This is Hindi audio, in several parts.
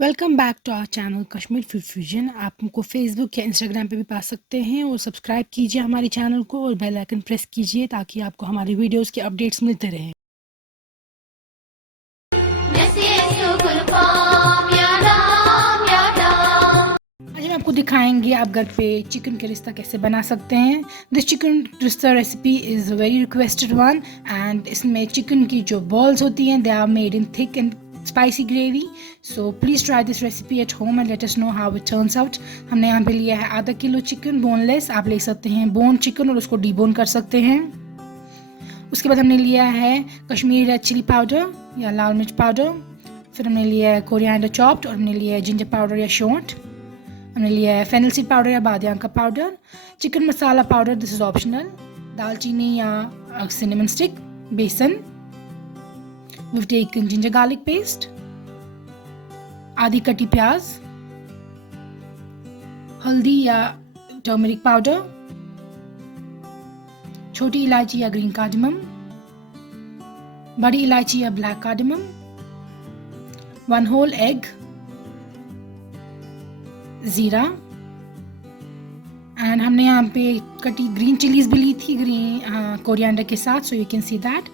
Welcome back to our channel Kashmir food fusion. आप हमको फेसबुक या इंस्टाग्राम पे भी पा सकते हैं और सब्सक्राइब कीजिए हमारे चैनल को और बेल आइकन प्रेस कीजिए ताकि आपको हमारी वीडियोस के अपडेट्स मिलते रहें। आज हम आपको दिखाएंगे आप घर पे चिकन का रिश्ता कैसे बना सकते हैं। This chicken rishta recipe is very requested one and इसमें चिकन की जो बॉल्स होती हैं they are made in thick and spicy gravy. So please try this recipe at home and let us know how it turns out. हमने यहाँ पे लिया है आधा किलो चिकन बोनलेस। आप ले सकते हैं बोन चिकन और उसको डीबोन कर सकते हैं। उसके बाद हमने लिया है कश्मीरी रेड चिली पाउडर या लाल मिर्च पाउडर। फिर हमने लिया है कोरिएंडर चॉप्ड और हमने लिया है जिंजर पाउडर या शोंठ। हमने लिया है फेनल सीड पाउडर या बादियान का powder. Chicken masala powder, this is optional. दालचीनी या सिनेमन स्टिक। बेसन। We've taken ginger garlic paste, आधी कटी प्याज, हल्दी या टर्मरिक पाउडर, छोटी इलायची या ग्रीन कार्डमम, बड़ी इलायची या ब्लैक कार्डमम, 1 होल एग, जीरा एंड हमने यहाँ पे कटी ग्रीन चिलीज भी ली थी ग्रीन कोरिएंडर के साथ, सो you can see that.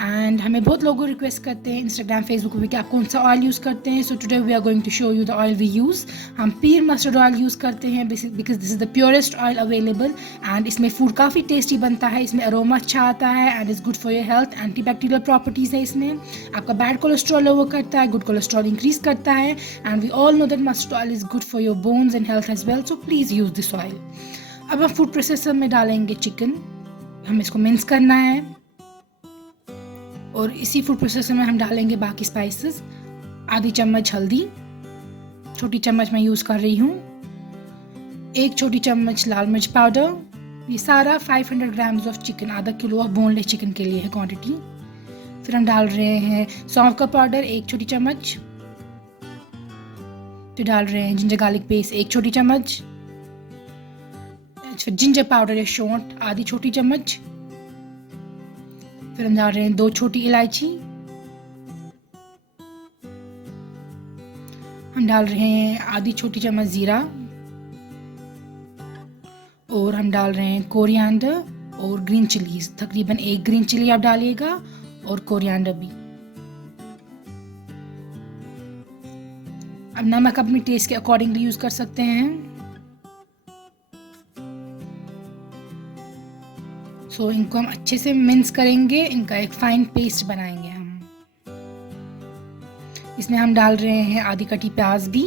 And हमें बहुत लोग रिक्वेस्ट करते हैं इंस्टाग्राम फेसबुक पे कि आप कौन सा ऑयल यूज़ करते हैं। So today we are going to show you the oil we use. हम पीर मस्टर्ड ऑयल यूज़ करते हैं because this is the purest oil available and इसमें फूड काफ़ी टेस्टी बनता है। इसमें अरोमा अच्छा आता है and is good for your health. Antibacterial properties है इसमें। आपका बैड कोलेस्ट्रॉल लोअर करता है, गुड कोलेस्ट्रॉल इंक्रीज करता है and we all know that mustard oil is good for your bones and health as well. So please use this oil. अब हम फूड प्रोसेसर में डालेंगे चिकन। हमें इसको मिक्स करना है और इसी फूड प्रोसेसर में हम डालेंगे बाकी स्पाइसेस। आधी चम्मच हल्दी, छोटी चम्मच मैं यूज़ कर रही हूँ। 1 छोटी चम्मच लाल मिर्च पाउडर। ये सारा 500 ग्राम्स ऑफ चिकन, आधा किलो ऑफ बोनलेस चिकन के लिए है क्वांटिटी। फिर हम डाल रहे हैं सौंफ का पाउडर 1 छोटी चम्मच। फिर डाल रहे हैं जिंजर गार्लिक पेस्ट 1 छोटी चम्मच। फिर जिंजर पाउडर या शोंठ आधी छोटी चम्मच। फिर हम डाल रहे हैं 2 छोटी इलायची। हम डाल रहे हैं आधी छोटी चम्मच जीरा और हम डाल रहे हैं कोरिएंडर और ग्रीन चिलीज। तकरीबन 1 ग्रीन चिली आप डालिएगा और कोरिएंडर भी। अब नमक अपनी टेस्ट के अकॉर्डिंगली यूज कर सकते हैं। सो इनको हम अच्छे से मिक्स करेंगे, इनका एक फाइन पेस्ट बनाएंगे हम। इसमें हम डाल रहे हैं आधी कटी प्याज भी।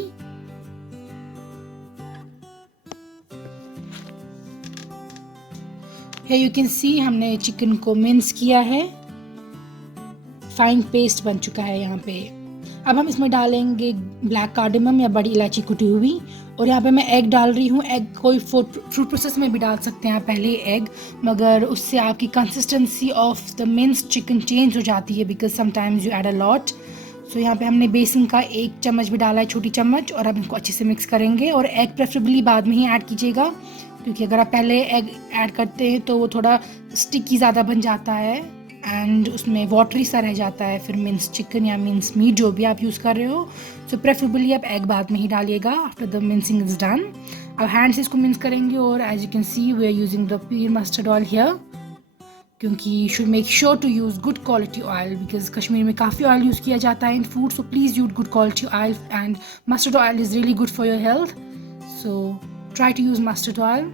Here you can see हमने चिकन को मिक्स किया है, फाइन पेस्ट बन चुका है यहाँ पे। अब हम इसमें डालेंगे ब्लैक कार्डमम या बड़ी इलायची कुटी हुई और यहाँ पे मैं एग डाल रही हूँ। एग कोई फ्रूट प्रोसेस में भी डाल सकते हैं आप पहले एग, मगर उससे आपकी consistency of the minced chicken change हो जाती है because sometimes you add a lot. So यहाँ पे हमने बेसन का 1 चम्मच भी डाला है, छोटी चम्मच, और अब इनको अच्छे से मिक्स करेंगे। और एग प्रेफरेबली बाद में ही ऐड कीजिएगा क्योंकि अगर आप पहले एग ऐड करते हैं तो वो थोड़ा स्टिकी ज़्यादा बन जाता है एंड उसमें वाटरी सा रह जाता है फिर मिन्स चिकन या मिन्स मीट जो भी आप यूज़ कर रहे हो। सो प्रेफरेबली आप एग बाद में ही डालिएगा after the mincing is done. अब हैंड से इसको मिन्स करेंगे और as you can see we are using the Peer mustard oil here क्योंकि you should make sure to use good quality oil because Kashmir में काफ़ी ऑयल यूज़ किया जाता है in food. So please use good quality oil and mustard oil is really good for your health. So try to use mustard oil.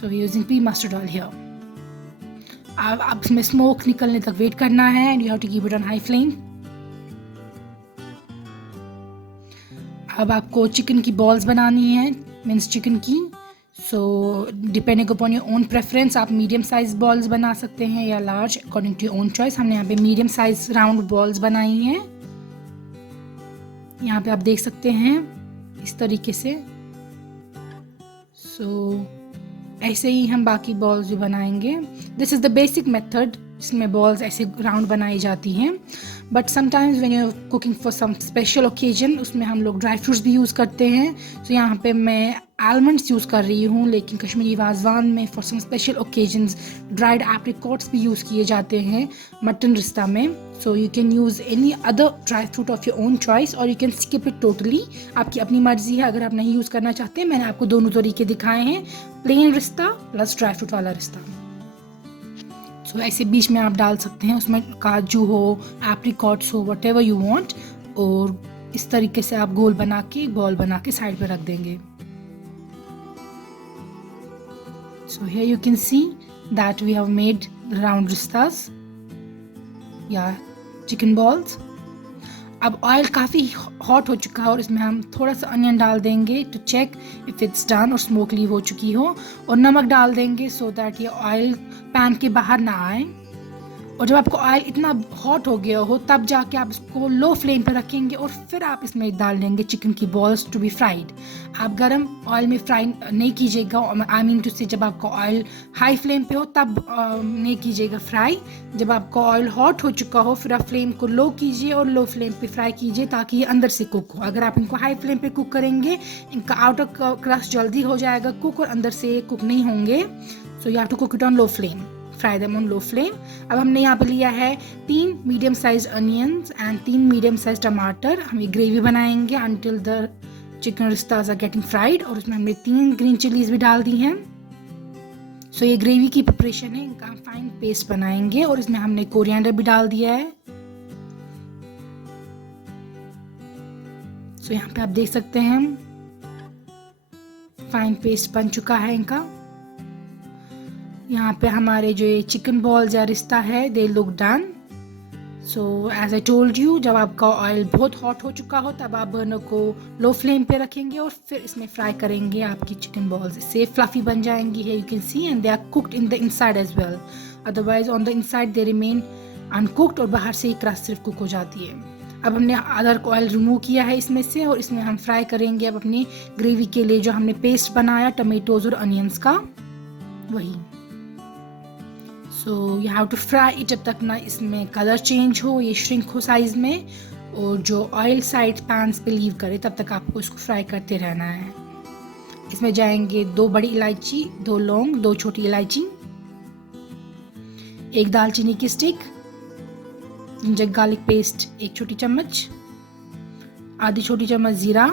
So we using Peer mustard oil here. अब इसमें स्मोक निकलने तक वेट करना है and you have to keep it on high flame. अब आपको चिकन की बॉल्स बनानी है, मीन्स चिकन की। So depending upon your own preference आप मीडियम साइज बॉल्स बना सकते हैं या large, according to your own choice. हमने यहाँ पे मीडियम साइज राउंड बॉल्स बनाई हैं। यहाँ पे आप देख सकते हैं इस तरीके से। सो ऐसे ही हम बाकी बॉल्स भी बनाएंगे। This is the basic method इसमें बॉल्स ऐसे राउंड बनाई जाती हैं। But sometimes when you cooking for some special occasion उसमें हम लोग ड्राई फ्रूट्स भी यूज़ करते हैं। तो यहाँ पे मैं आलमंड्स यूज़ कर रही हूँ, लेकिन कश्मीरी वाजवान में for some special occasions dried apricots भी यूज़ किए जाते हैं मटन रिश्ता में। So you can use any other dry fruit of your own choice और you can skip it totally, आपकी अपनी मर्जी है अगर आप नहीं यूज़ करना चाहते। मैंने आपको दोनों तरीके दिखाए हैं, प्लेन रिश्ता प्लस ड्राई फ्रूट वाला रिश्ता। सो ऐसे बीच में आप डाल सकते हैं, उसमें काजू हो, एप्रिकॉट्स हो, वट एवर यू वॉन्ट, और इस तरीके से आप गोल बना के बॉल बना के साइड पे रख देंगे। So here you can see that we have made round ristas या चिकन बॉल्स। अब ऑयल काफ़ी हॉट हो चुका है और इसमें हम थोड़ा सा अनियन डाल देंगे to check if it's done और स्मोकली हो चुकी हो, और नमक डाल देंगे सो दैट ये ऑयल पैन के बाहर ना आए। और जब आपको ऑयल इतना हॉट हो गया हो तब जाके आप इसको लो फ्लेम पर रखेंगे और फिर आप इसमें डाल देंगे चिकन की बॉल्स टू बी फ्राइड। आप गरम ऑयल में फ्राई नहीं कीजिएगा, आई मीन टू से जब आपका ऑयल हाई फ्लेम पे हो तब नहीं कीजिएगा फ्राई। जब आपका ऑयल हॉट हो चुका हो फिर आप फ्लेम को लो कीजिए और लो फ्लेम पे फ्राई कीजिए ताकि ये अंदर से कुक हो। अगर आप इनको हाई फ्लेम पे कुक करेंगे इनका आउटर क्रस्ट जल्दी हो जाएगा कुक और अंदर से कुक नहीं होंगे। So you have to cook it on low flame, fry them on low flame. अब हमने यहाँ पे लिया है 3 medium size onions and 3 medium size टमाटर। हम ये ग्रेवी बनाएंगे until the chicken ristas are getting fried, और उसमें हमने 3 ग्रीन चिलीज भी डाल दी हैं। सो ये ग्रेवी की प्रिपरेशन है, इनका हम फाइन पेस्ट बनाएंगे और इसमें हमने कोरिएंडर भी डाल दिया है। सो यहाँ पे आप देख सकते हैं फाइन पेस्ट बन चुका है इनका। यहाँ पे हमारे जो ये चिकन बॉल्स या रिश्ता है they look done. So as I told you, जब आपका ऑयल बहुत हॉट हो चुका हो तब आप बर्नर को लो फ्लेम पे रखेंगे और फिर इसमें फ्राई करेंगे आपकी चिकन बॉल्स। इससे फ्लफी बन जाएंगी है, you can see, and they are cooked in the inside as well. Otherwise on the inside they remain uncooked और बाहर से ही क्रस्ट सिर्फ कुक हो जाती है। अब हमने अदर ऑयल रिमूव किया है इसमें से और इसमें हम फ्राई करेंगे अब अपनी ग्रेवी के लिए जो हमने पेस्ट बनाया टमेटोज और अनियंस का, वही। So you have to fry it जब तक ना इसमें कलर चेंज हो, ये श्रिंक हो साइज में, और जो ऑयल साइड पैन्स पे लीव करे तब तक आपको इसको फ्राई करते रहना है। इसमें जाएंगे 2 बड़ी इलायची, 2 लौंग, 2 छोटी इलायची, 1 दालचीनी की स्टिक, जिंजर गार्लिक पेस्ट 1 छोटी चम्मच, आधी छोटी चम्मच जीरा,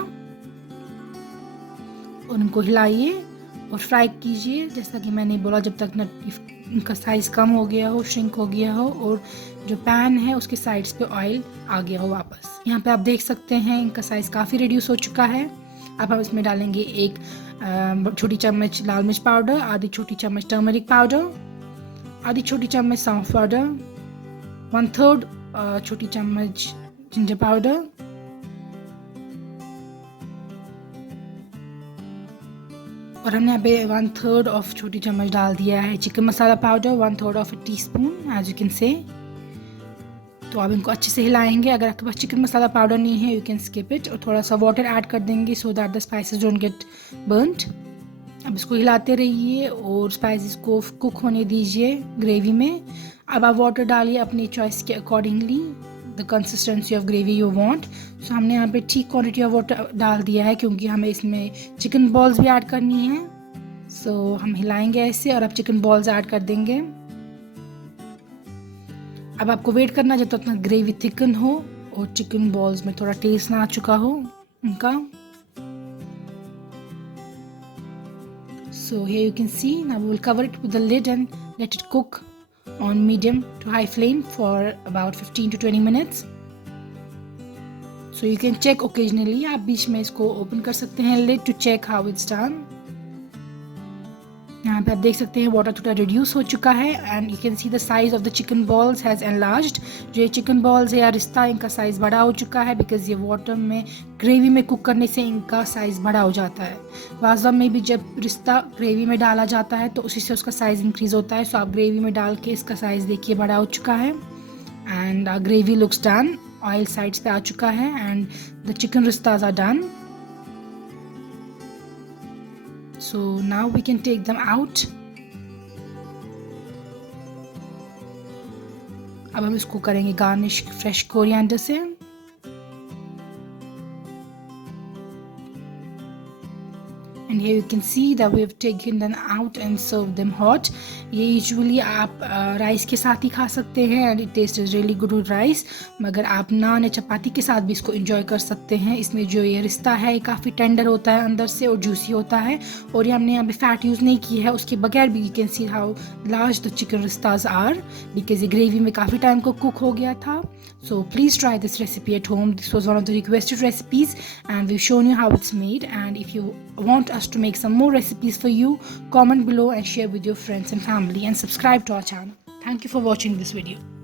और उनको हिलाइए और फ्राई कीजिए। जैसा कि मैंने बोला, जब तक ना इनका साइज़ कम हो गया हो, श्रिंक हो गया हो और जो पैन है उसके साइड्स पे ऑयल आ गया हो वापस। यहाँ पे आप देख सकते हैं इनका साइज़ काफ़ी रिड्यूस हो चुका है। अब हम इसमें डालेंगे 1 छोटी चम्मच लाल मिर्च पाउडर, आधी छोटी चम्मच टर्मरिक पाउडर, आधी छोटी चम्मच सौंफ पाउडर, 1/3 छोटी चम्मच जिंजर पाउडर, और हमने यहाँ पे 1/3 छोटी चम्मच डाल दिया है chicken masala powder, 1/3 teaspoon as you can see. तो अब इनको अच्छे से हिलाएंगे। अगर आपके पास चिकन मसाला पाउडर नहीं है यू कैन स्किप इट, और थोड़ा सा वाटर ऐड कर देंगे so that the spices don't get burned. अब इसको हिलाते रहिए और स्पाइसेस को कुक होने दीजिए ग्रेवी में। अब आप वाटर डालिए अपनी चॉइस के accordingly, the consistency of gravy you want. So हमने यहाँ पे ठीक क्वांटिटी ऑफ वाटर डाल दिया है क्योंकि हमें इसमें चिकन बॉल्स भी ऐड करनी है। सो हम हिलाएंगे ऐसे और अब चिकन बॉल्स ऐड कर देंगे। अब आपको वेट करना जब तक ग्रेवी थिकन हो और चिकन बॉल्स में थोड़ा टेस्ट ना आ चुका हो उनका। So here you can see, now we will cover it with the lid and let it cook on medium to high flame for about 15 to 20 minutes. So you can check occasionally, आप बीच में इसको open कर सकते हैं lid to check how it's done. यहाँ पे आप देख सकते हैं वाटर थोड़ा रिड्यूस हो चुका है and you can see the size of the chicken balls has enlarged. जो ये चिकन बॉल्स है या रिश्ता, इनका साइज़ बड़ा हो चुका है बिकॉज ये वाटर में ग्रेवी में कुक करने से इनका साइज़ बड़ा हो जाता है। वास्तव में भी जब रिश्ता ग्रेवी में डाला जाता है तो उसी से उसका साइज़ इंक्रीज़ होता है। सो आप ग्रेवी में डाल के इसका साइज़ देखिए बड़ा हो चुका है and gravy looks done, oil sides पे आ चुका है and the chicken ristas are done. So now we can take them out. अब हम इसको करेंगे गार्निश फ्रेश कोरिएंडर से। And here you can see that we have taken them out and served them hot. ये यूजुअली आप राइस के साथ ही खा सकते हैं and it taste is really good with rice, मगर आप नान या चपाती के साथ भी इसको इंजॉय कर सकते हैं। इसमें जो ये रिश्ता है ये काफ़ी टेंडर होता है अंदर से और जूसी होता है, और ये हमने यहाँ पे फैट यूज़ नहीं की है। उसके बगैर भी you can see how large the chicken ristas are, because ये ग्रेवी में काफ़ी टाइम को कुक हो गया था। So please try this recipe at home. This was one of the requested recipes and we've shown you how it's made. And if you want us to make some more recipes for you, comment below and share with your friends and family and subscribe to our channel. Thank you for watching this video.